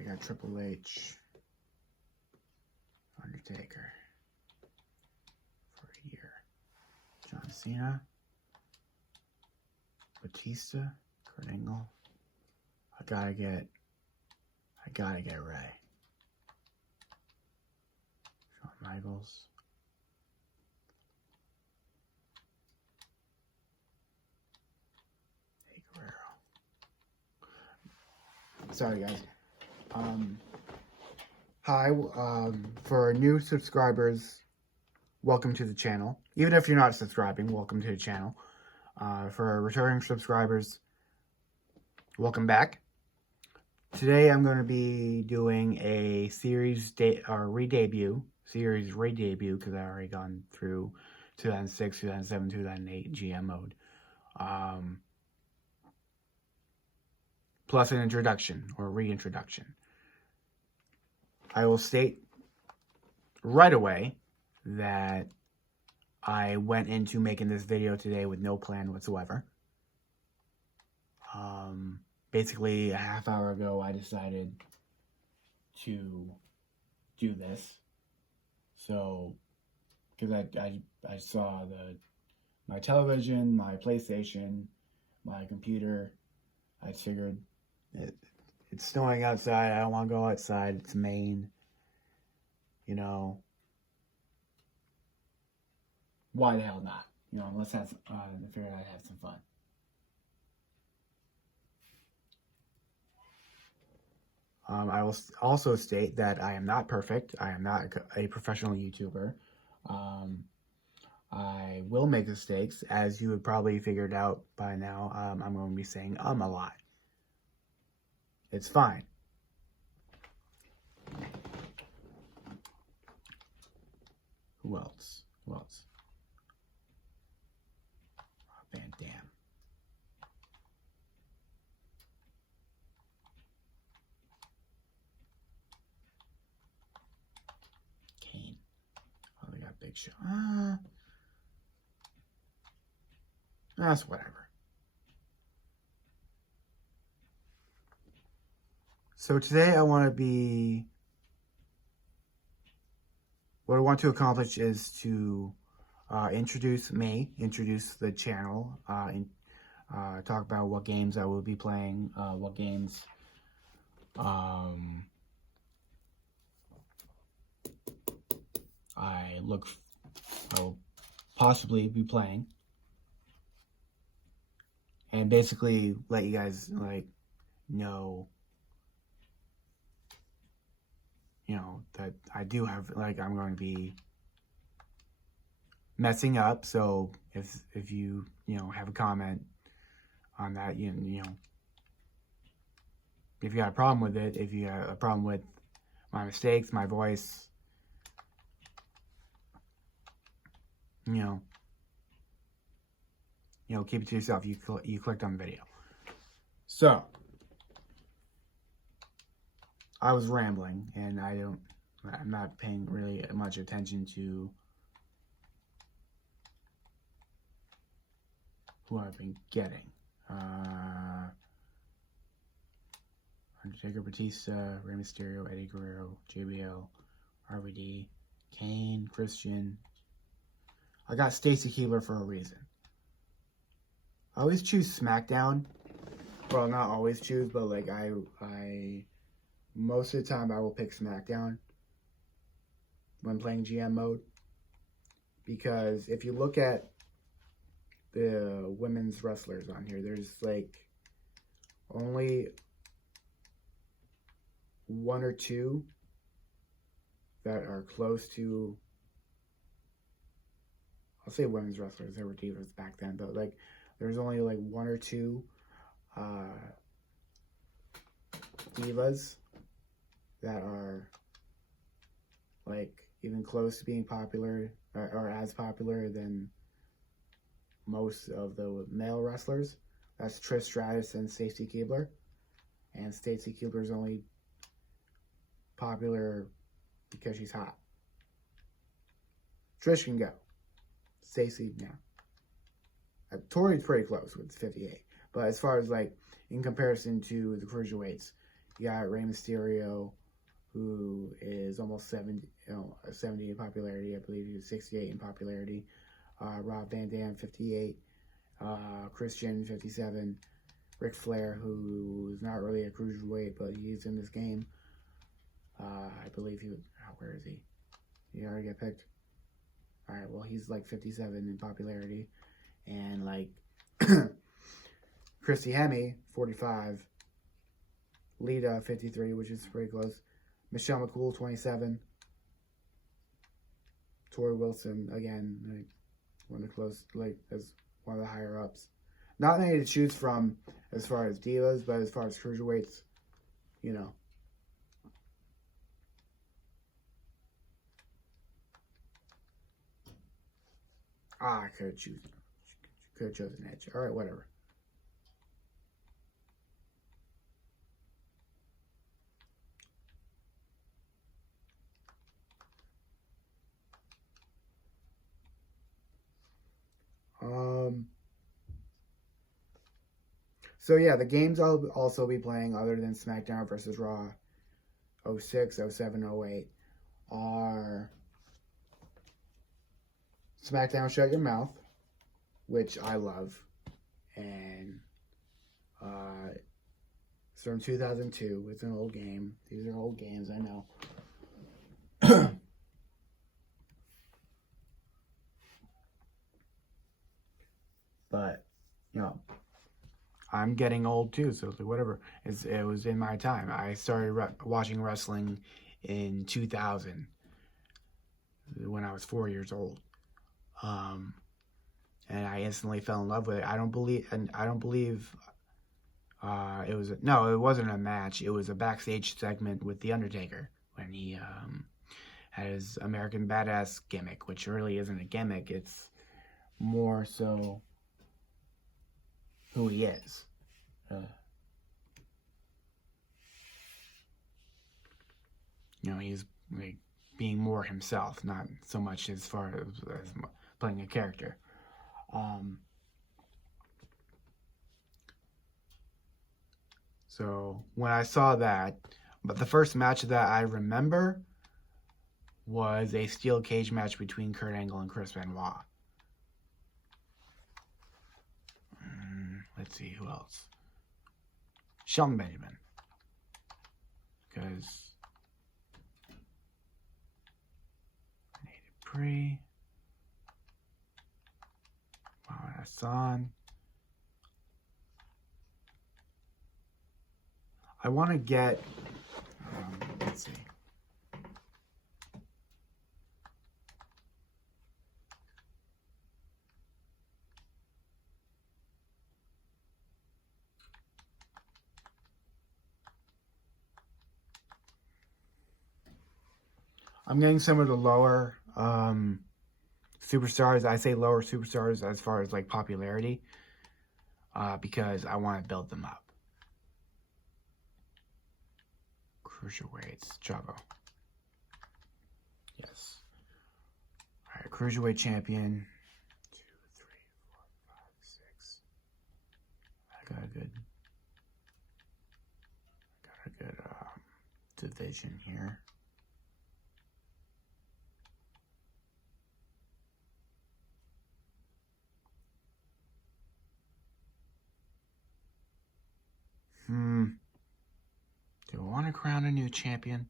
We got Triple H, Undertaker for a year, John Cena, Batista, Kurt Angle. I gotta get Ray. Shawn Michaels. Hey Guerrero. Sorry guys. Hi, for new subscribers, welcome to the channel. Even if you're not subscribing, welcome to the channel. For returning subscribers, welcome back. Today I'm going to be doing a series re-debut because I already gone through 2006, 2007, 2008 GM mode. Plus an introduction or reintroduction. I will state right away that I went into making this video today with no plan whatsoever. Basically, a half hour ago, I decided to do this. So, because I saw my television, my PlayStation, my computer, I figured it's snowing outside. I don't want to go outside. It's Maine. You know, why the hell not? You know, let's have some, I figured I'd have some fun. I will also state that I am not perfect. I am not a professional YouTuber. I will make mistakes, as you have probably figured out by now. I'm going to be saying a lot. It's fine. Who else? Who else? Oh, Van Dam. Kane. Oh, they got Big Show. That's whatever. So today I want to be... What I want to accomplish is to introduce the channel, and talk about what games I will be playing, what games I will possibly be playing, and basically let you guys know, you know, that I do have, I'm going to be messing up. So if you have a comment on that, you know, if you got a problem with it, if you have a problem with my mistakes, my voice, you know, keep it to yourself. You clicked on the video. So I was rambling, and I'm not paying really much attention to who I've been getting. Undertaker, Batista, Rey Mysterio, Eddie Guerrero, JBL, RVD, Kane, Christian. I got Stacy Keibler for a reason. I always choose SmackDown. Well, not always choose, but I most of the time I will pick SmackDown when playing GM mode, because if you look at the women's wrestlers on here, there's only one or two that are close to, I'll say women's wrestlers, they were divas back then, but there's only one or two divas that are even close to being popular or as popular than most of the male wrestlers. That's Trish Stratus and Stacy Keibler. And Stacy Keibler is only popular because she's hot. Trish can go. Stacy, yeah. Tori's pretty close with 58. But as far as in comparison to the cruiserweights, You got Rey Mysterio, who is almost 70 in popularity. I believe he was 68 in popularity. Rob Van Dam, 58. Christian, 57. Ric Flair, who's not really a cruiserweight, but he's in this game. I believe where is he? He already got picked. Alright, well, he's like 57 in popularity. And like Christy Hemme, 45. Lita, 53, which is pretty close. Michelle McCool, 27. Tori Wilson, again, like one of the close, like as one of the higher ups. Not many to choose from as far as divas, but as far as cruiserweights, you know. I could have chosen Edge. All right, whatever. So yeah, the games I'll also be playing other than SmackDown versus Raw 06, 07, 08 are SmackDown Shut Your Mouth, which I love, and it's from 2002. It's an old game. These are old games, I know. But, you know, I'm getting old too, so whatever. It was in my time. I started watching wrestling in 2000 when I was 4 years old, and I instantly fell in love with it. I don't believe it was it wasn't a match. It was a backstage segment with The Undertaker when he had his American Badass gimmick, which really isn't a gimmick. It's more so who he is. You know, he's like being more himself, not so much as far as playing a character. So when I saw that, but the first match that I remember was a steel cage match between Kurt Angle and Chris Benoit. Let's see, who else? Shelton Benjamin. Because Dupree. Mohamed Hassan. I want to get, let's see. I'm getting some of the lower superstars. I say lower superstars as far as like popularity, because I want to build them up. Cruiserweights, Chavo. Yes. All right, cruiserweight champion. 2, 3, 4, 5, 6. I got a good division here. Do I want to crown a new champion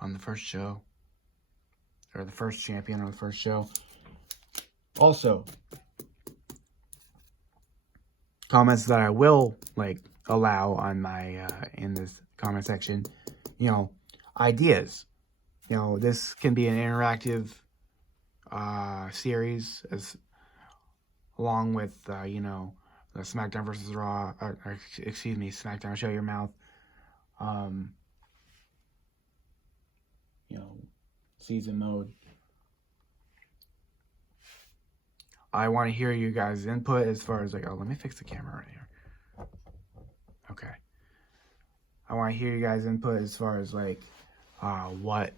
on the first show? Or the first champion on the first show? Also, comments that I will like allow on my in this comment section, you know, ideas. You know, this can be an interactive series as along with you know, the SmackDown versus Raw, excuse me, SmackDown Shut Your Mouth. You know, season mode. I want to hear you guys' input as far as like, oh, let me fix the camera right here. Okay. I want to hear you guys' input as far as like, what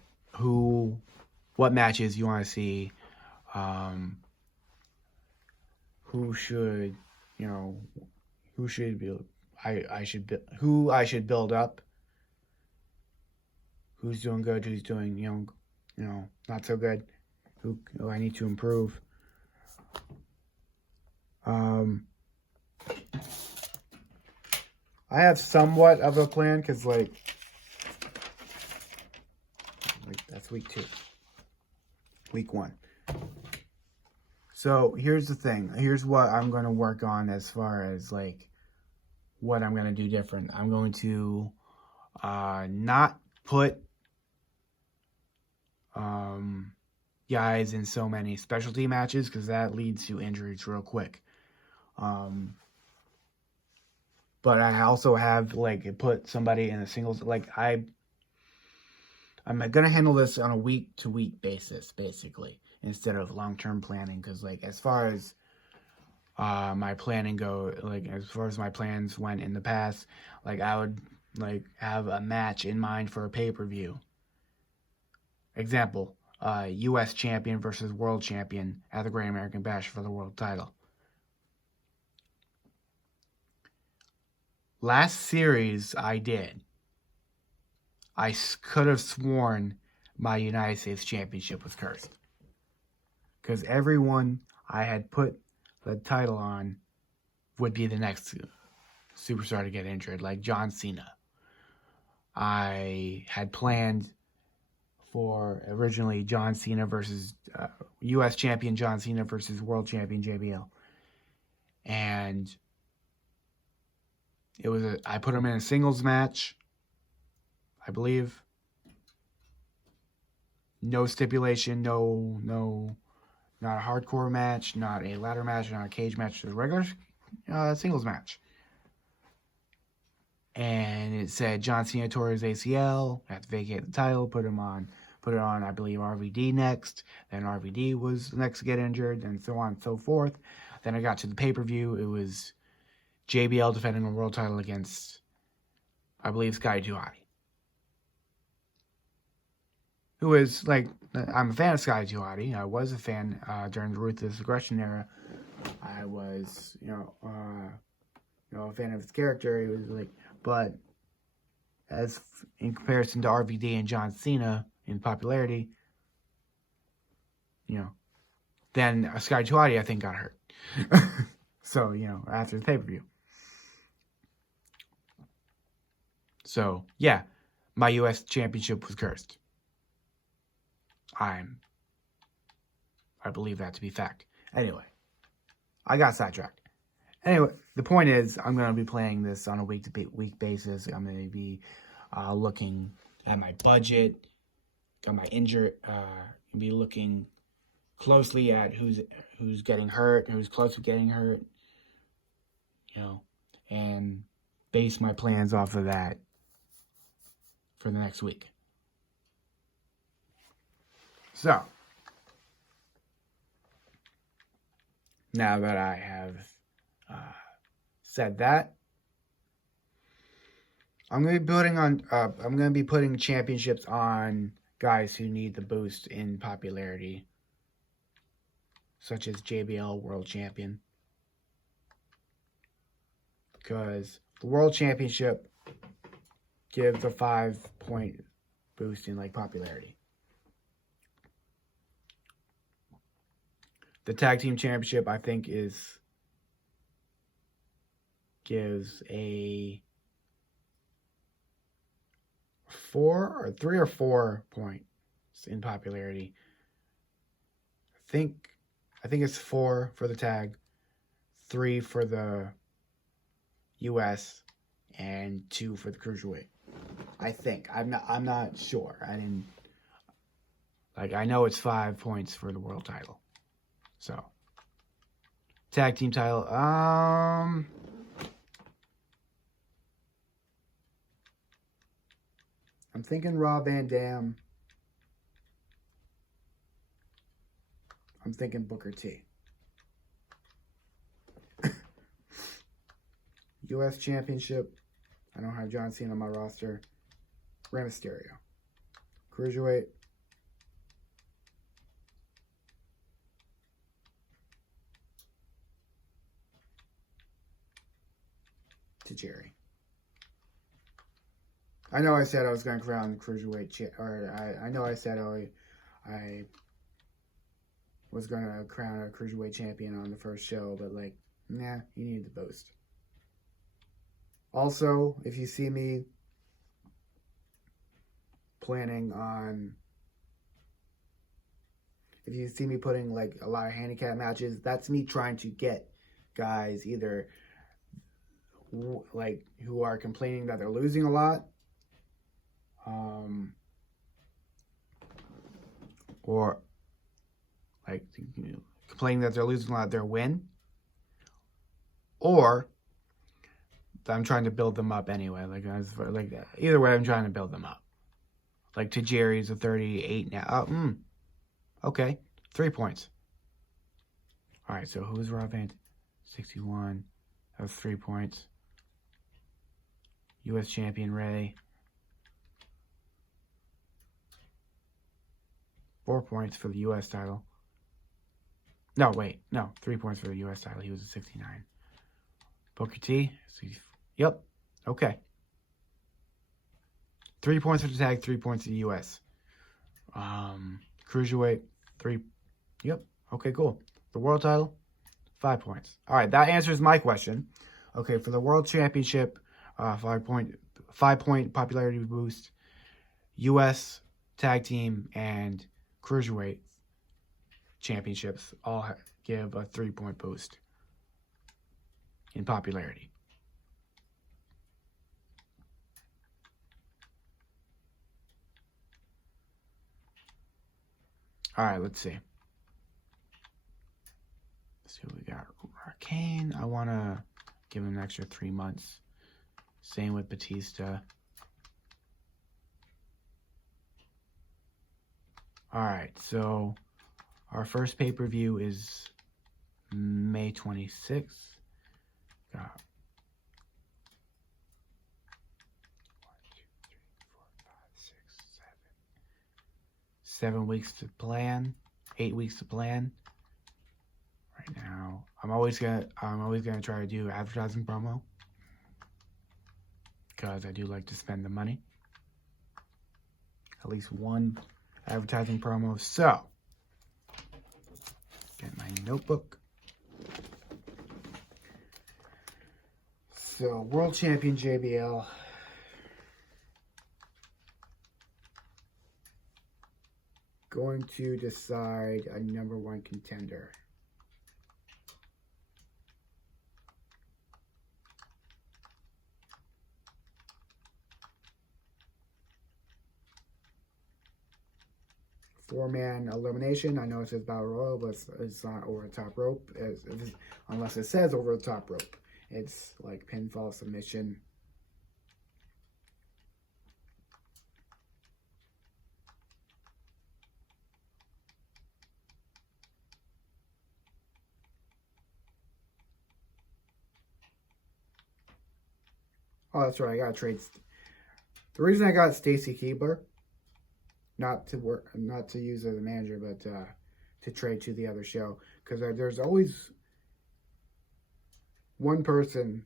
matches you want to see, who should, you know, who should be, who I should build up who's doing good, who's doing, not so good, who I need to improve. I have somewhat of a plan because, like that's week 2. Week 1. So here's the thing. Here's what I'm going to work on as far as like what I'm going to do different. I'm going to not put guys in so many specialty matches because that leads to injuries real quick. But I also have like put somebody in a singles. Like I'm gonna handle this on a week-to-week basis, basically, instead of long-term planning. Because like as far as my planning go, like as far as my plans went in the past, like I would like have a match in mind for a pay-per-view. Example, U.S. champion versus world champion at the Great American Bash for the world title. Last series I did, I could have sworn my United States Championship was cursed. Because everyone I had put the title on would be the next superstar to get injured, like John Cena. I had planned for originally John Cena versus U.S. champion John Cena versus world champion JBL. And it was I put him in a singles match, I believe. No stipulation, no, not a hardcore match, not a ladder match, not a cage match, just a regular singles match. And it said John Cena tore his ACL, had to vacate the title, put it on, I believe, RVD next. Then RVD was the next to get injured, and so on and so forth. Then I got to the pay-per-view. It was JBL defending the world title against, I believe, Sky Duhati. Who is, like, I'm a fan of Sky Duhati. I was a fan during the Ruthless Aggression era. I was, a fan of his character. He was like, but as in comparison to RVD and John Cena in popularity, then Sky Duhati, I think, got hurt. So, after the pay-per-view. So, yeah, my U.S. championship was cursed. I believe that to be fact. Anyway, I got sidetracked. Anyway, the point is, I'm going to be playing this on a week-to-week basis. I'm going to be looking at my budget, got my injured, be looking closely at who's getting hurt, who's close to getting hurt, and base my plans off of that for the next week. So, now that I have said that, I'm going to be putting championships on guys who need the boost in popularity, such as JBL World Champion, because the World Championship gives a 5-point boost in popularity. The Tag Team Championship, I think, gives a 3 or 4 points in popularity. I think it's 4 for the tag, 3 for the US, and 2 for the cruiserweight. I think. I'm not sure. I know it's 5 points for the world title. So, tag team title. I'm thinking Rob Van Dam. I'm thinking Booker T. U.S. Championship. I don't have John Cena on my roster. Rey Mysterio. Cruiserweight. Tajiri. I know I said I was going to crown the cruiserweight, I know I said I was going to crown a cruiserweight champion on the first show, but like, nah, you need the boost. Also, if you see me putting like a lot of handicap matches, that's me trying to get guys either like who are complaining that they're losing a lot, or like complaining that they're losing a lot, their win, or I'm trying to build them up anyway. Like that. Either way, I'm trying to build them up. Like Tajiri's a 38 now. Okay, 3 points. All right, so who's Rob Van? 61. That was 3 points. U.S. champion Ray. 4 points for the U.S. title. No, wait. No, 3 points for the U.S. title. He was a 69. Booker T. Yep. Okay. 3 points for the tag, 3 points to the U.S. Cruiserweight, 3. Yep. Okay, cool. The world title, 5 points. All right, that answers my question. Okay, for the world championship, 5 point popularity boost. U.S. tag team and cruiserweight championships all give a 3 point boost in popularity. All right, let's see. Let's see what we got. Arcane, I want to give him an extra 3 months. Same with Batista. All right, so our first pay-per-view is May 26th. Got 1, 2, 3, 4, 5, 6, 7. 7 weeks to plan. 8 weeks to plan. Right now, I'm always gonna try to do advertising promo because I do like to spend the money. At least one advertising promo. So, get my notebook. So, world champion JBL. Going to decide a number 1 contender. Four-man elimination. I know it says Battle Royal, but it's not over the top rope. Unless it says over the top rope. It's like pinfall submission. Oh, that's right. I got to trade. The reason I got Stacy Keibler, not to use as a manager, but to trade to the other show, because there's always one superstar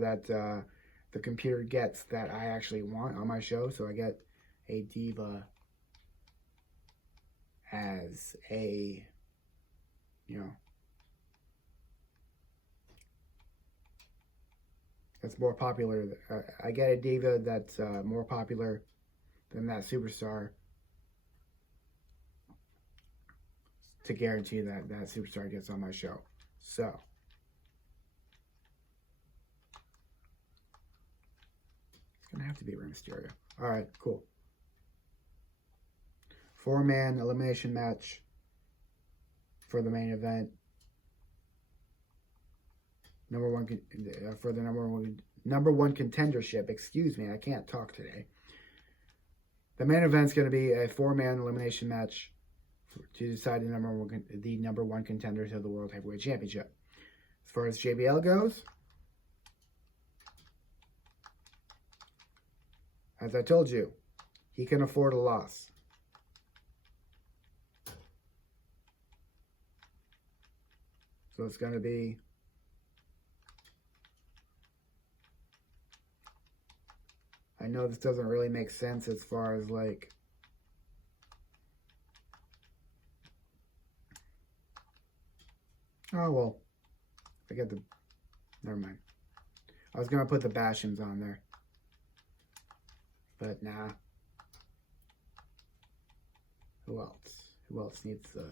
that the computer gets that I actually want on my show. So I get a diva as a, that's more popular. I get a diva that's more popular than that superstar to guarantee that that superstar gets on my show. So, it's going to have to be Rey Mysterio. All right, cool. 4-man elimination match for the main event. For the number one contendership. Excuse me, I can't talk today. The main event is going to be a 4-man elimination match to decide the number one contender to the World Heavyweight Championship. As far as JBL goes, as I told you, he can afford a loss. So it's going to be I know this doesn't really make sense as far as like oh well, I get the never mind. I was gonna put the Bastions on there, but nah. Who else? Who else needs the?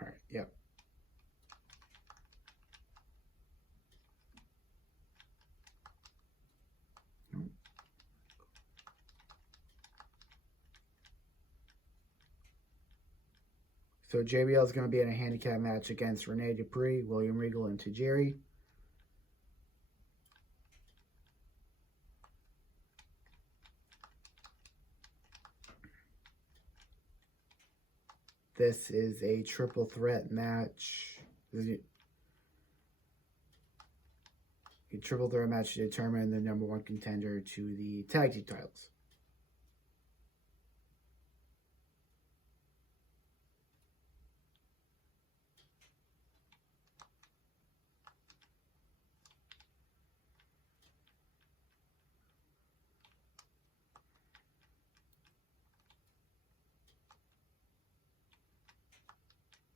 All right. Yep. So JBL is going to be in a handicap match against Rene Dupree, William Regal, and Tajiri. This is a triple threat match. This is a triple threat match to determine the #1 contender to the tag team titles.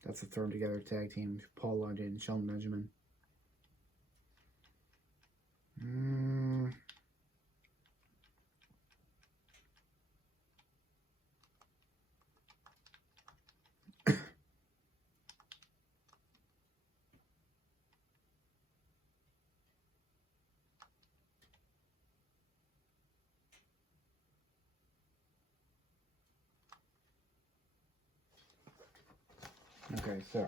That's the thrown together tag team. Paul London and Shelton Benjamin. Okay, so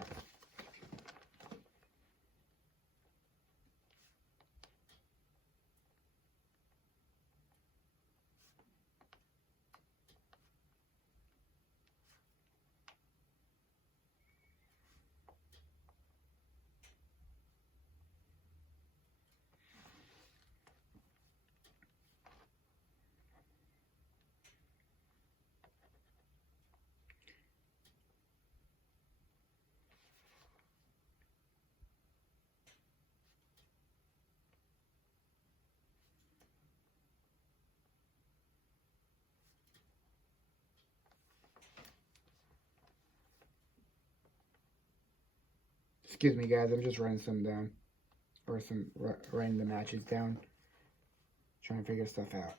excuse me, guys. I'm just writing some down, or writing the matches down, trying to figure stuff out.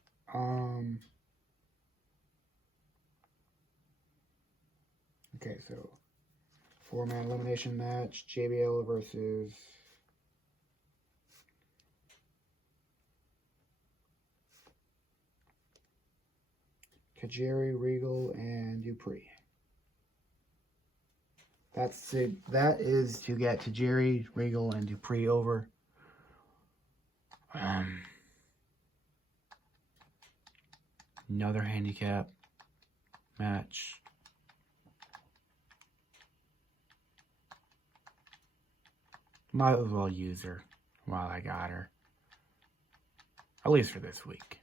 Okay, so 4-man elimination match: JBL versus Tajiri, Regal, and Dupree. That is to get Tajiri, Regal, and Dupree over. Another handicap match. Might as well use her while I got her. At least for this week.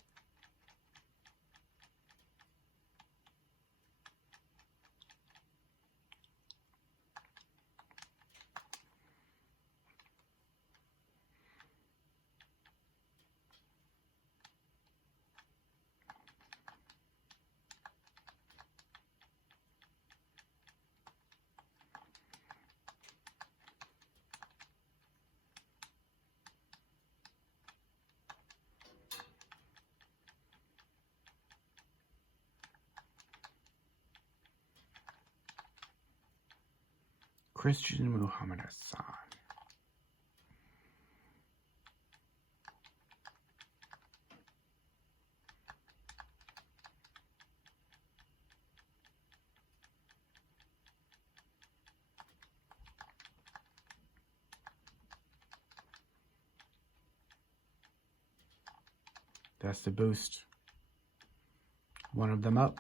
Christian Muhammad Hassan. That's to boost one of them up.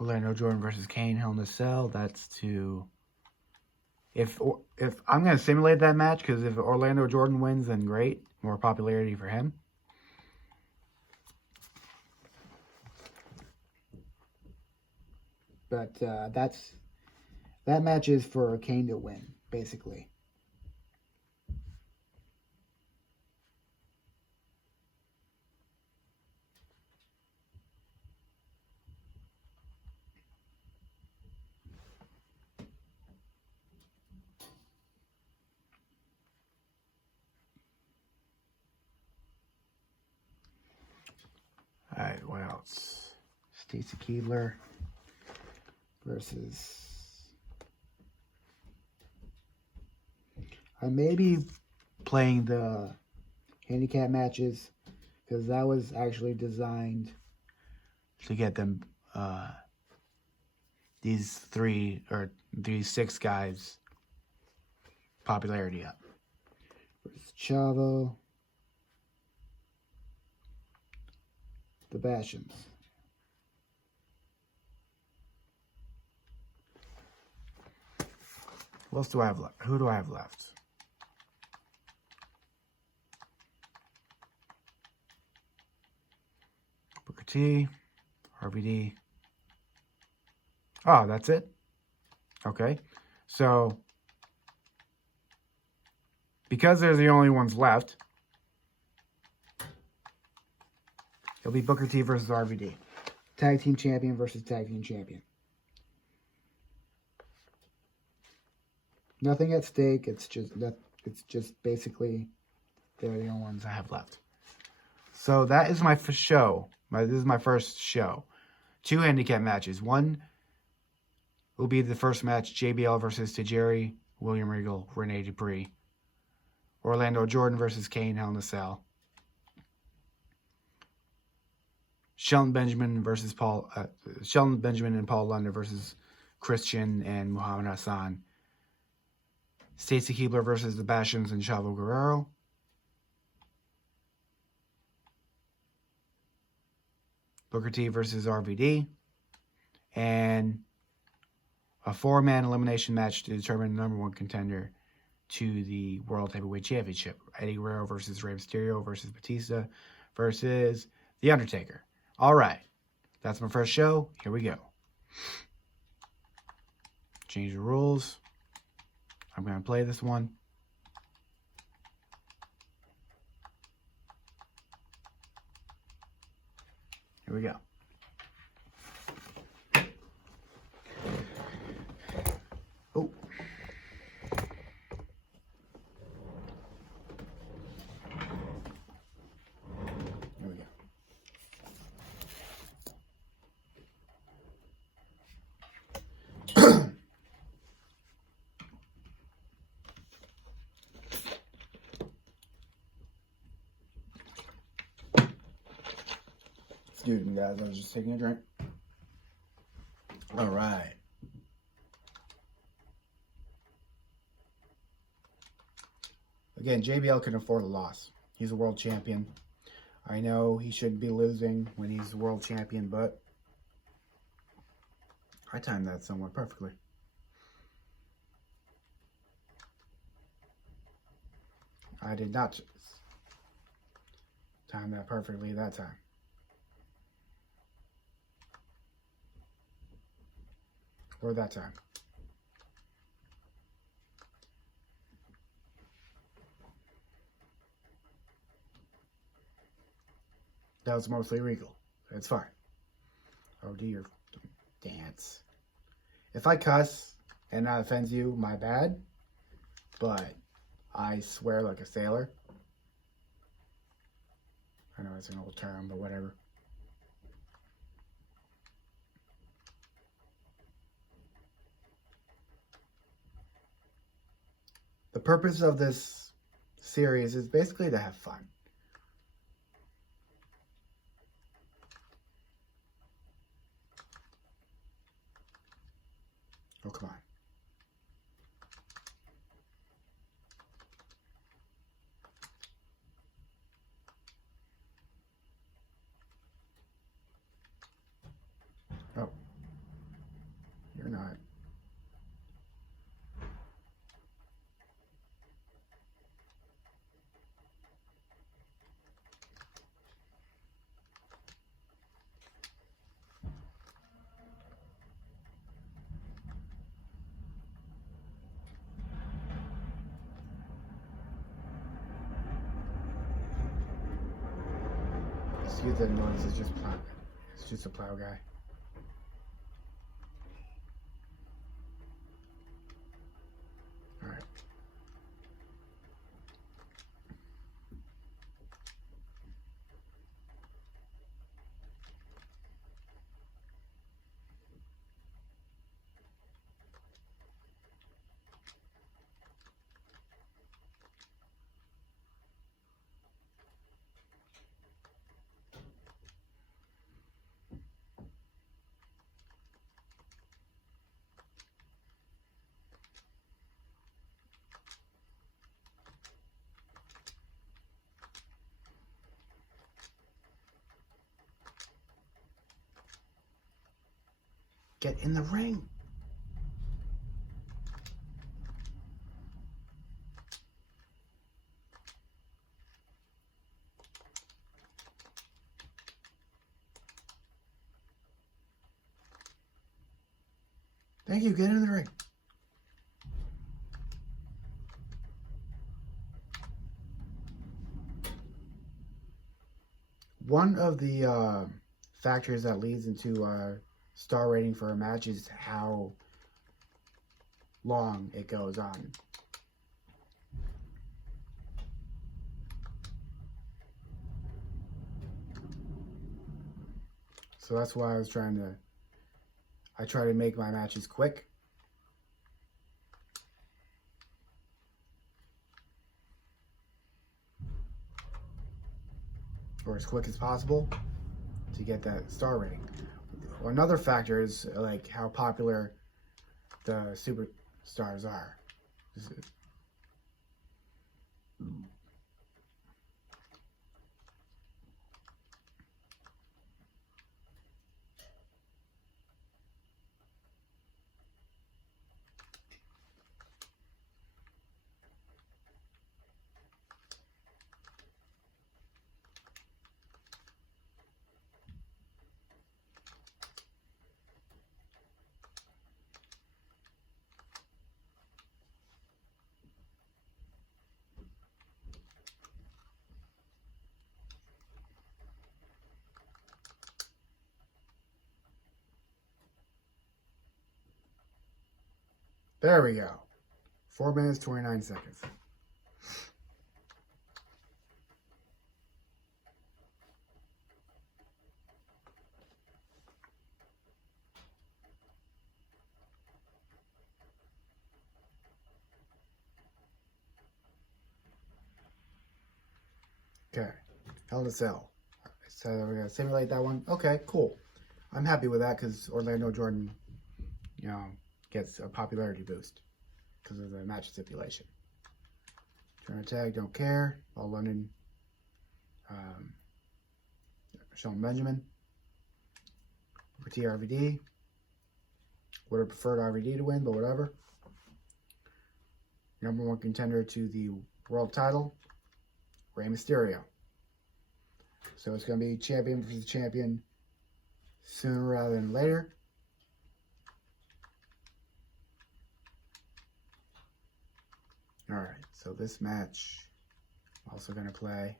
Orlando Jordan versus Kane, Hell in a Cell. That's to... If I'm going to simulate that match, because if Orlando Jordan wins, then great. More popularity for him. But that match is for Kane to win, basically. All right, what else? Stacy Keibler versus... I may be playing the handicap matches because that was actually designed to get them these 6 guys popularity up. Versus Chavo, the Bashams. What else do I have left? Who do I have left? Booker T, RVD. Oh, that's it? Okay. So, because they're the only ones left, it'll be Booker T versus RVD. Tag team champion versus tag team champion. Nothing at stake. It's just basically they're the only ones I have left. So that is my show. This is my first show. 2 handicap matches. One will be the first match, JBL versus Tajiri, William Regal, Rene Dupree. Orlando Jordan versus Kane, Hell in a Cell. Shelton Benjamin and Paul London versus Christian and Muhammad Hassan. Stacy Keibler versus the Bashams and Chavo Guerrero. Booker T versus RVD. And a 4-man elimination match to determine the #1 contender to the World Heavyweight Championship. Eddie Guerrero versus Rey Mysterio versus Batista versus The Undertaker. All right. That's my first show. Here we go. Change the rules. I'm going to play this one. Here we go. Oh. Here we go. Excuse me, guys. I was just taking a drink. All right. Again, JBL can afford a loss. He's a world champion. I know he shouldn't be losing when he's the world champion, but I timed that somewhat perfectly. I did not time that perfectly that time. Or that time. That was mostly Regal. It's fine. Oh, do your dance. If I cuss and that offends you, my bad. But I swear like a sailor. I know it's an old term, but whatever. The purpose of this series is basically to have fun. Oh, come on. Oh. Excuse the noise, it's just plow. It's just a plow guy. Alright. Get in the ring. Thank you, get in the ring. One of the factors that leads into star rating for a match is how long it goes on. So that's why I try to make my matches quick. Or as quick as possible to get that star rating. Another factor is like how popular the superstars are. There we go. 4 minutes, 29 seconds. Okay, Hell in a Cell. So we're gonna simulate that one. Okay, cool. I'm happy with that because Orlando Jordan, you know, gets a popularity boost because of the match stipulation. Turner tag, don't care. All London. Sean Benjamin. For TRVD. Would have preferred RVD to win, but whatever. Number 1 contender to the world title, Rey Mysterio. So it's going to be champion versus champion sooner rather than later. Alright, so this match, I'm also going to play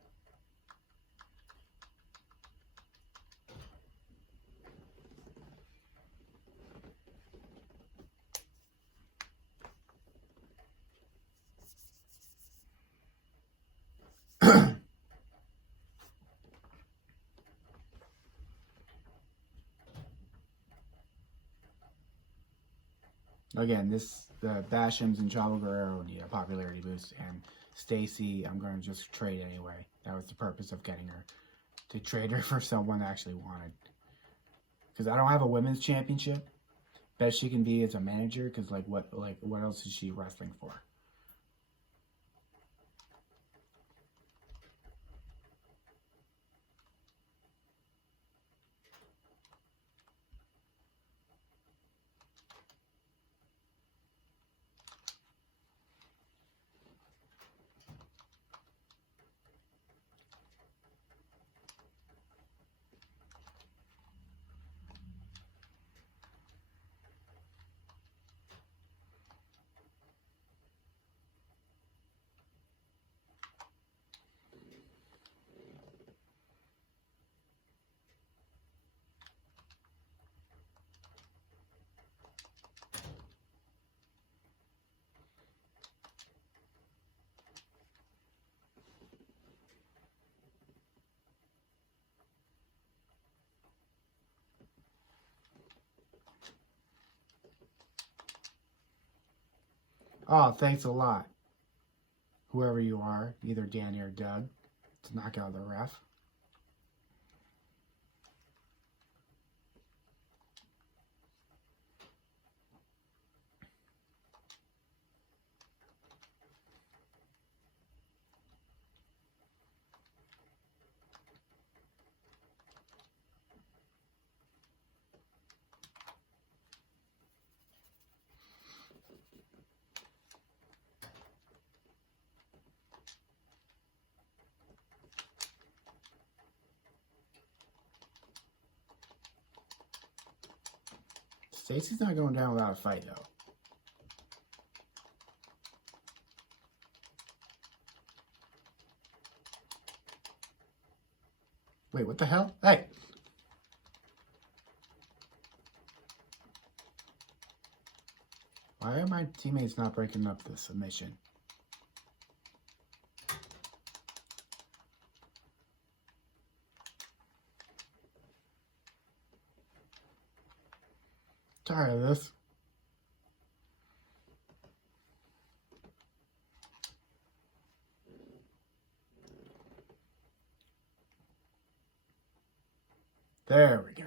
again, the Bashams and Chavo Guerrero need a popularity boost, and Stacy, I'm going to just trade anyway. That was the purpose of getting her, to trade her for someone I actually wanted. Because I don't have a women's championship. Best she can be is a manager, because what else is she wrestling for? Oh, thanks a lot, whoever you are, either Danny or Doug, to knock out the ref. Stacy's not going down without a fight, though. Wait, what the hell? Hey! Why are my teammates not breaking up the submission? Tired of this. There we go.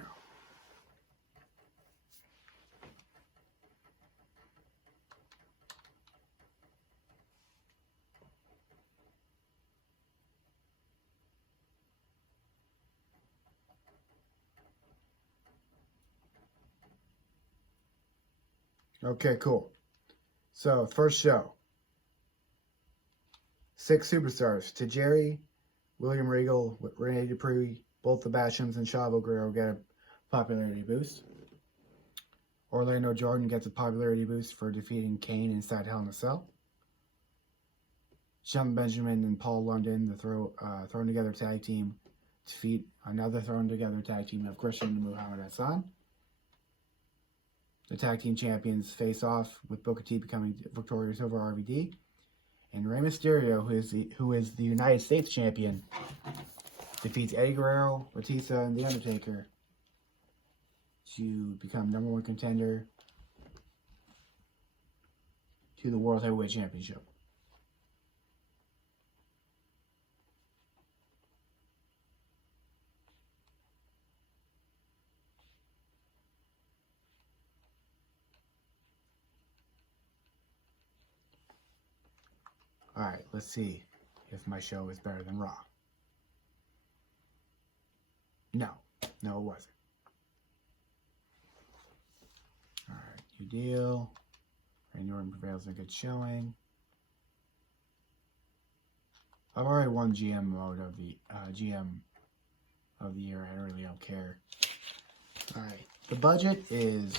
Okay, cool. So, first show. 6 superstars. Tajiri, William Regal, Rene Dupree, both the Bashams and Chavo Guerrero get a popularity boost. Orlando Jordan gets a popularity boost for defeating Kane inside Hell in a Cell. Shelton Benjamin and Paul London, the thrown together tag team, defeat another thrown together tag team of Christian and Muhammad Hassan. The tag team champions face off with Booker T becoming victorious over RVD. And Rey Mysterio, who is the United States champion, defeats Eddie Guerrero, Batista, and The Undertaker to become #1 contender to the World Heavyweight Championship. Alright, let's see if my show is better than Raw. No, it wasn't. Alright, new deal. Randy Orton prevails in a good showing. I've already won GM mode of the GM of the year. I really don't care. Alright, the budget is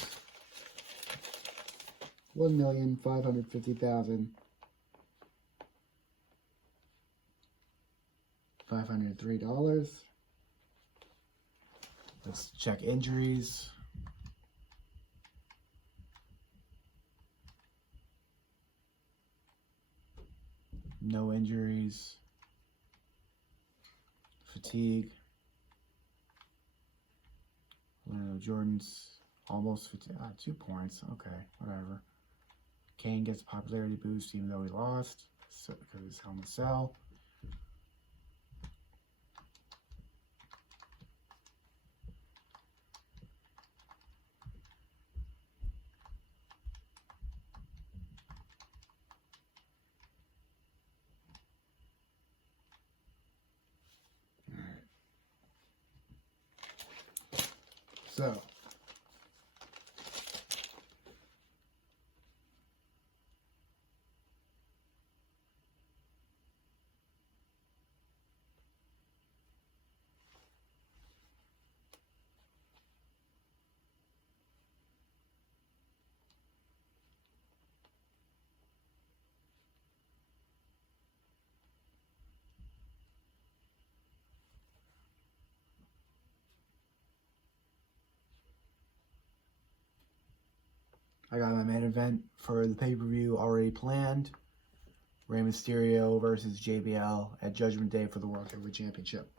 $1,550,503. Let's check injuries. No injuries. Fatigue. Jordan's almost 2 points. Okay, whatever. Kane gets a popularity boost even though he lost because he's Hell in a Cell. So, I got my main event for the pay-per-view already planned. Rey Mysterio versus JBL at Judgment Day for the World Heavyweight Championship.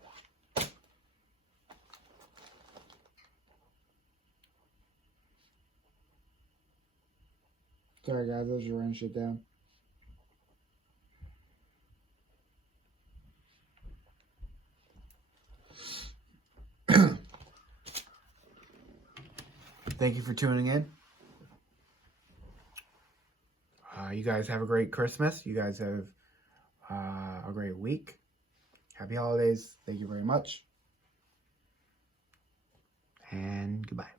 Sorry guys, I was just writing shit down. Thank you for tuning in. You guys have a great Christmas. You guys have a great week. Happy holidays. Thank you very much. And goodbye.